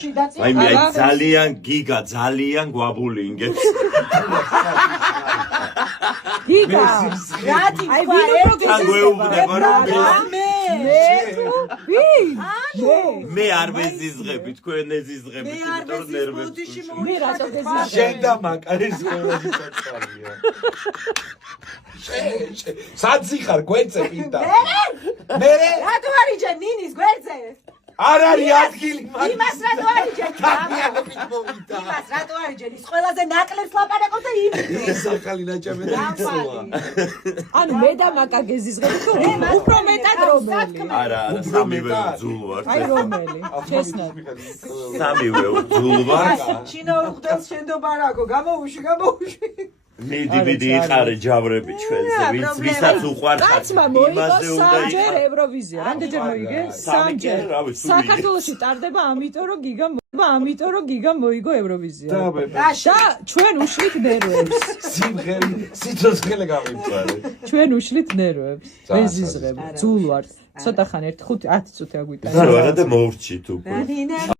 აი მე ძალიან გიგა ძალიან გვაბულინგებს გიგა რატი აი ვინ თან გვეუბნება რომ მე მე არ მეზიზღები თქვენ ეზიზღები იმიტომ რომ ნერვები მე რატო გეზიზღები შენ და მაკარის ყველაზე საწყალია საძი ხარ გვერდზე პინდა მე რატო არიჯე ნინის გვერდზე არ არის ადგილი იმას რატო არიჯე იმას რატო არიჯე ის ყველაზე ნაკლებს ლაპარაკობ და ეს ახალი ნაჭამი და იცოა ანუ მე და მაკა გეზიზღები თუ უფრო მეტად რომელი არა სამივე ძულ ვარ აი რომელი ჩესნად სამივე ძულ ვარ შინა უხდას შენდობარაკო გამოუში მიდი იყარე ჯავრები ჩვენზე ვისაც უყვარხარ კაცმა მოიგო სამჯერ ევროვიზია რამდენჯერ მოიგე სამჯერ საქართველოში ტარდება ამიტომ რომ გიგა მოიგო ევროვიზია და ჩვენ უშლით ნერვებს სიმღერი სიცოცხლე გამიწვარე ჩვენ უშლით ნერვებს ვეზიზღებ ძულ ვარ ცოტა ხან 1 5 10 წუთი აგვიტანე რა და მოვრჩით უკვე